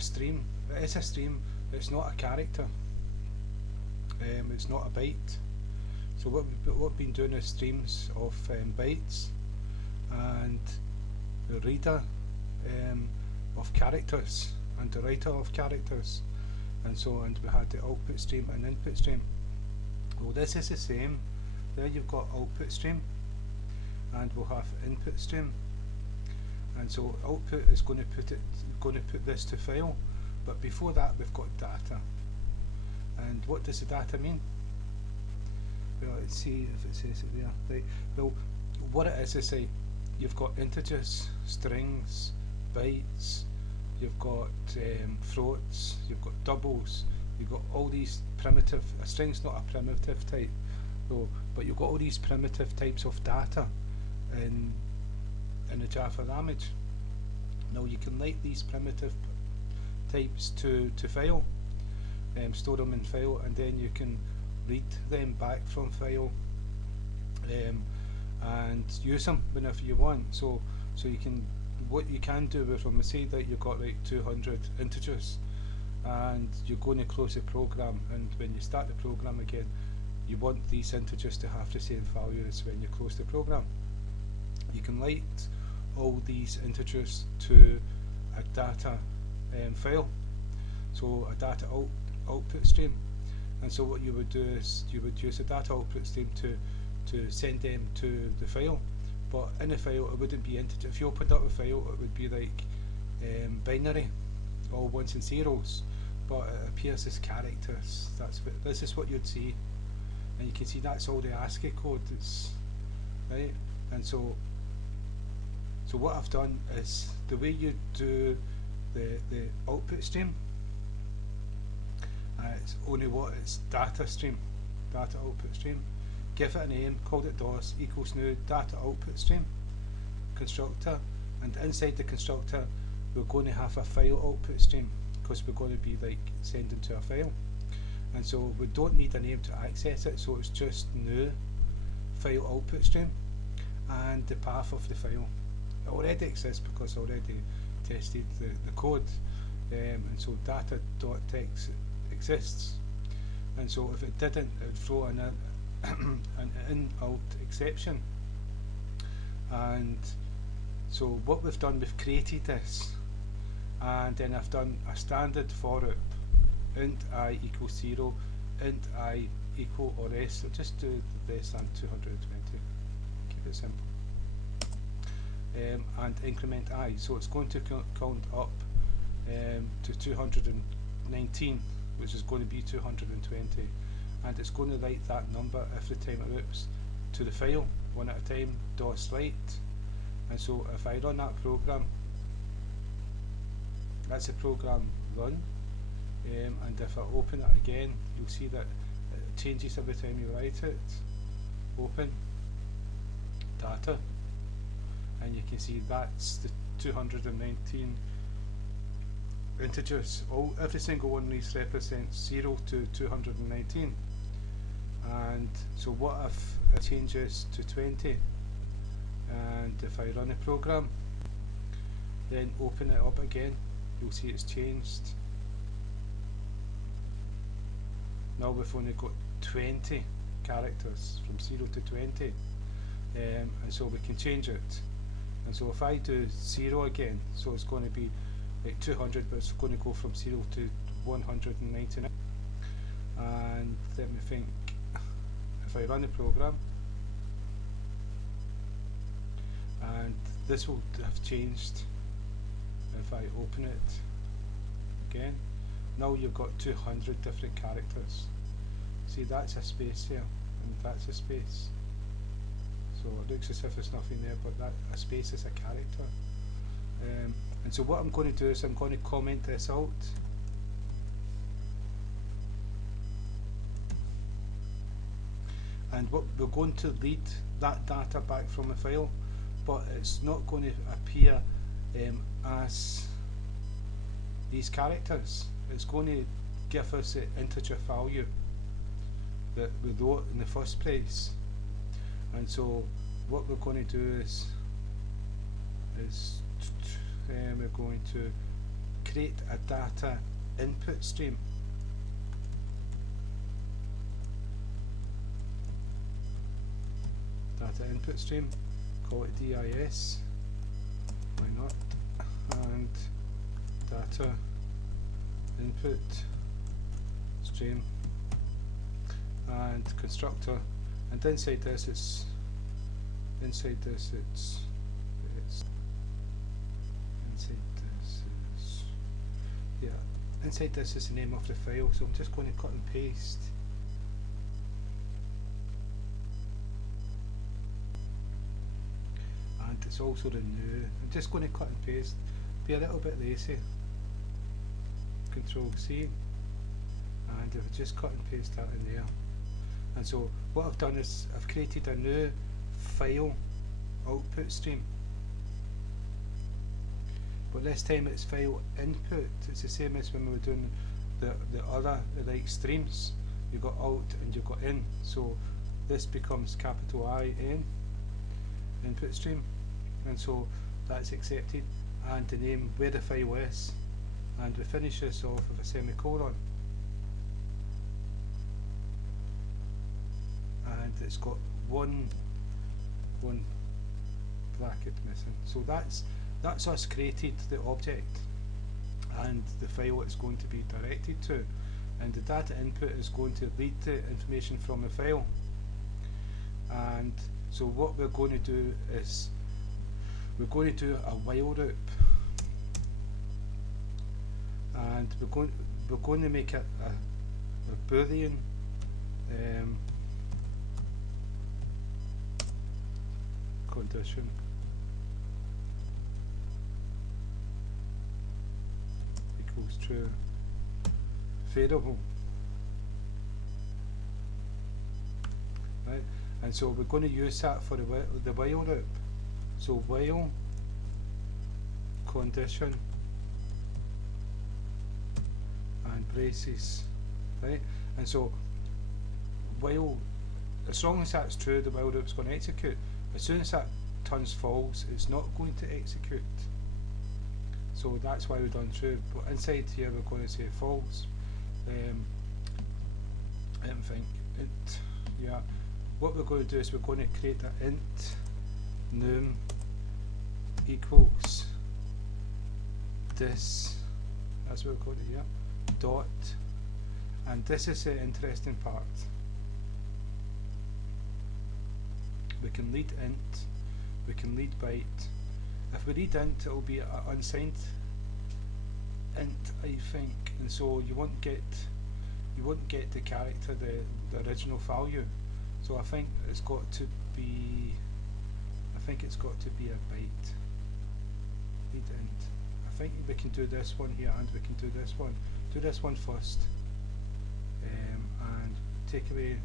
a stream. It is a stream, it's not a character. It's not a byte. So what we've been doing is streams of bytes, and the reader of characters, and the writer of characters, and so on. We had the output stream and input stream. Well, this is the same. There you've got output stream, and we'll have input stream. And so output is going to put this to file, but before that we've got data. And what does the data mean? Well, let's see if it says it there. Right. Well, what it is you've got integers, strings, bytes, you've got floats, you've got doubles, you've got all these primitive. A string's not a primitive type, though, but you've got all these primitive types of data in the Java language. Now you can write these primitive types to file, store them in file, and then you can read them back from file and use them whenever you want. So you can, what you can do with them, say that you've got like 200 integers and you're going to close the program, and when you start the program again you want these integers to have the same value as when you close the program. You can write all these integers to a data file, so a data output stream. And so what you would do is you would use a data output stream to send them to the file, but in the file it wouldn't be integer. If you opened up a file it would be like binary, all ones and zeros, but it appears as characters. This is what you'd see, and you can see that's all the ASCII code. It's right. And so what I've done is, the way you do the output stream, it's only what it's data stream, data output stream. Give it a name, called it DOS, equals new data output stream constructor, and inside the constructor we're going to have a file output stream, because we're going to be like sending to a file. And so we don't need a name to access it, so it's just new file output stream and the path of the file. It already exists because I already tested the code, and so data.txt exists, and so if it didn't, it would throw an in-out exception. And so what we've done, we've created this, and then I've done a standard for it: int I equals 0, int I equal or less, so just do less than 220, keep it simple, and increment I, so it's going to count up to 219, which is going to be 220, and it's going to write that number every time it loops to the file, one at a time, DOS write. And so if I run that program, that's a program run, and if I open it again, you'll see that it changes every time you write it. Open data, and you can see that's the 219 integers. Every single one of these represents 0 to 219. And so what if it changes to 20, and if I run a program, then open it up again, you'll see it's changed. Now we've only got 20 characters, from 0 to 20, and so we can change it. And so if I do 0 again, so it's going to be like 200, but it's going to go from 0 to 199. And let me think, if I run the program, and this will have changed if I open it again. Now you've got 200 different characters. See, that's a space here, and that's a space. So it looks as if there's nothing there, but that a space is a character. And so what I'm going to do is I'm going to comment this out. And what we're going to read that data back from a file, but it's not going to appear as these characters. It's going to give us the integer value that we wrote in the first place. And so what we're going to do is we're going to create a data input stream. Data input stream, call it DIS, why not, and data input stream and constructor, and inside this it's inside this is the name of the file, so I'm just going to cut and paste. And it's also the new. I'm just going to cut and paste, be a little bit lazy. Control C, and if I just cut and paste that in there. And so what I've done is I've created a new file output stream, but this time it's file input. It's the same as when we were doing the other like streams. You've got out and you've got in, so this becomes capital I-N, input stream, and so that's accepted, and the name where the file is, and we finish this off with a semicolon, and it's got one bracket missing. So that's us created the object and the file it's going to be directed to, and the data input is going to read the information from the file. And so what we're going to do is we're going to do a while loop, and we're going to make it a Boolean condition equals true variable, right? And so we're going to use that for the while loop. So while condition and braces, right? And so while, as long as that's true, the while loop's going to execute. As soon as that turns false, it's not going to execute. So that's why we've done true. But inside here we're going to say false. I don't think it. Yeah. What we're going to do is we're going to create an int num equals this. That's what we're going to do here. Dot, and this is the interesting part. We can read int, we can read byte. If we read int, it will be an unsigned int, I think, and so you won't get the character, the original value. So I think it's got to be a byte. Read int. I think we can do this one here, and we can do this one. Do this one first, and take away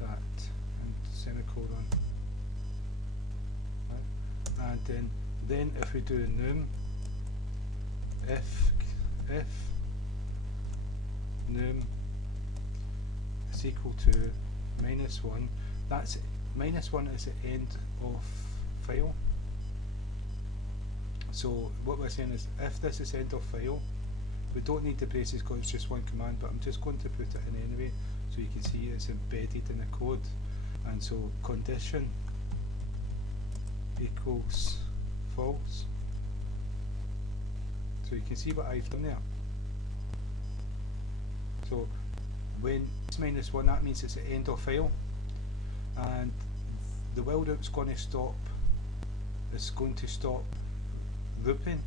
that and semicolon. Right? And then if we do num, if num is equal to -1, that's -1 is the end of file. So what we're saying is, if this is end of file, we don't need the braces because it's just one command, but I'm just going to put it in anyway so you can see it's embedded in the code. And so condition equals false. So you can see what I've done there. So when it's -1, that means it's the end of file, and the while loop's going to stop. It's going to stop looping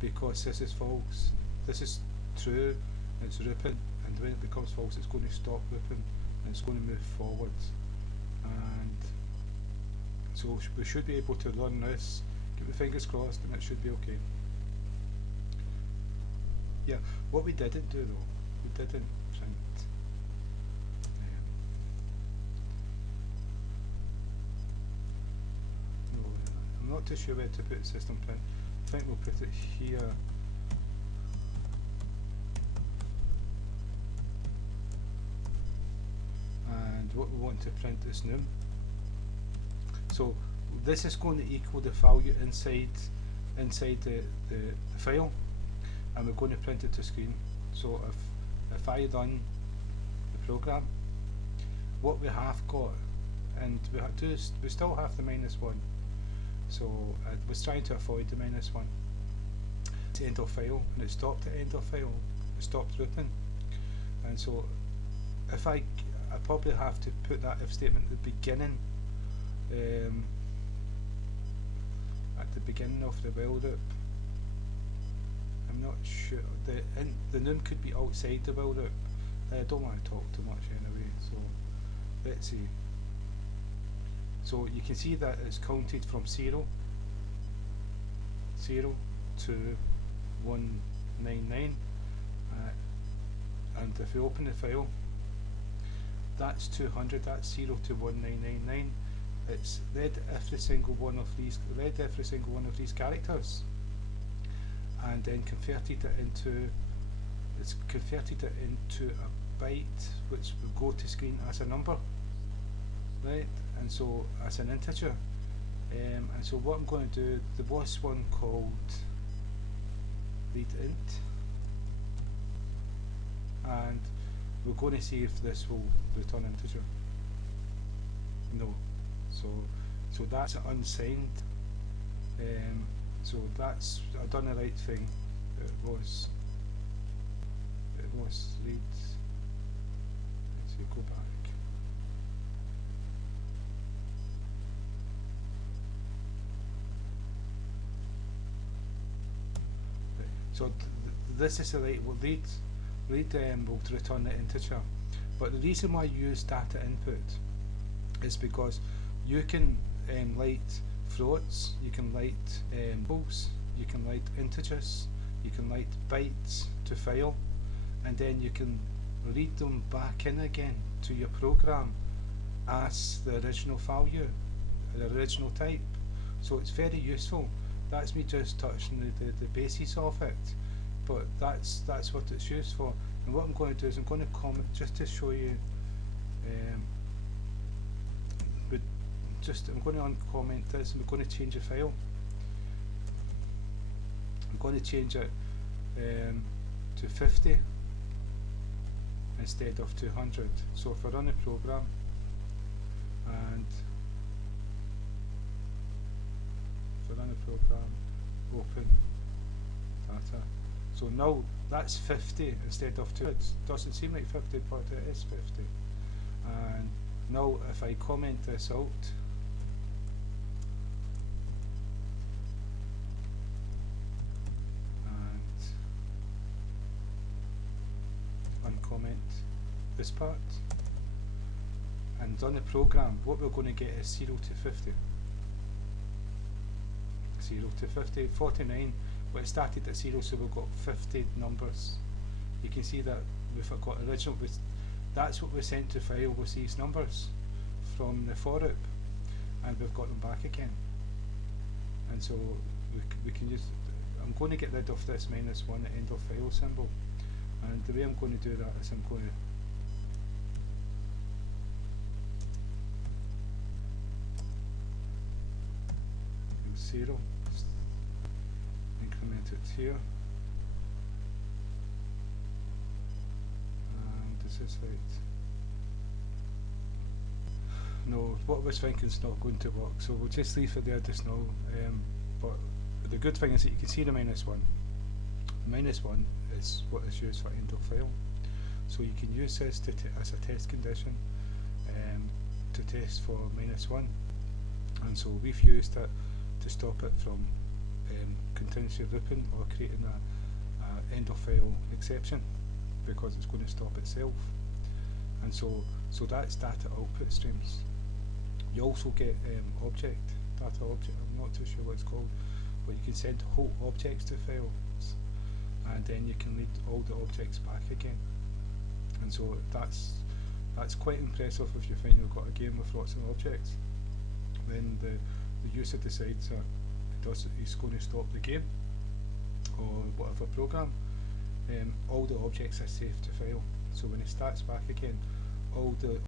because this is false. This is true, it's looping, and when it becomes false, it's going to stop looping and it's going to move forwards. And so we should be able to run this. Keep the fingers crossed, and it should be okay. Yeah, what we didn't do though, we didn't print. No, I'm not too sure where to put system print. I think we'll put it here. And what we want to print is num. So this is going to equal the value inside the file. and we're going to print it to screen. So if I run the program, what we have got, and we still have the -1, so I was trying to avoid the -1. It's end of file, and it stopped at end of file. It stopped looping, and so if I probably have to put that if statement at the beginning, of the while loop. I'm not sure. The num could be outside the while loop. I don't want to talk too much anyway, so let's see. So you can see that it's counted from 0 to 199, and if we open the file, that's 200. That's 0 to 1999. It's read every single one of these characters, and then converted it into a byte, which will go to screen as a number, right? And so as an integer. And so what I'm going to do, there was one called readInt, and we're going to see if this will return integer. No. So that's unsigned. So that's, I've done the right thing. It was read. Let's see, go back. Right. So this is the right. Well, read will return the integer. But the reason why I use data input is because you can light floats, you can light bulls, you can light integers, you can light bytes to file, and then you can read them back in again to your program as the original value, the original type. So it's very useful. That's me just touching the basis of it, but that's what it's used for. And what I'm going to do is I'm going to comment just to show you. I'm going to uncomment this, and we're going to change the file. I'm going to change it to 50 instead of 200. So if I run the program and open data, so now that's 50 instead of 200. It doesn't seem like 50, but it is 50. And now if I comment this out, uncomment this part and run the program, what we're going to get is 0 to 50. 0 to 50, 49, but it started at 0, so we've got 50 numbers. You can see that we've got original, that's what we sent to file, was these numbers from the for loop, and we've got them back again. And so we can use, I'm going to get rid of this -1 at end of file symbol. And the way I'm going to do that is I'm going to use 0, increment it here, and this is right. No, what I was thinking is not going to work, so we'll just leave it there just now. But the good thing is that you can see the -1. -1 is what is used for end of file, so you can use this as a test condition to test for -1, and so we've used it to stop it from continuously looping or creating a end of file exception, because it's going to stop itself. And so that's data output streams. You also get data object, I'm not too sure what it's called, but you can send whole objects to files, and then you can read all the objects back again. And so that's quite impressive if you think you've got a game with lots of objects. Then the user decides that he's going to stop the game or whatever program. All the objects are saved to file, so when it starts back again, all the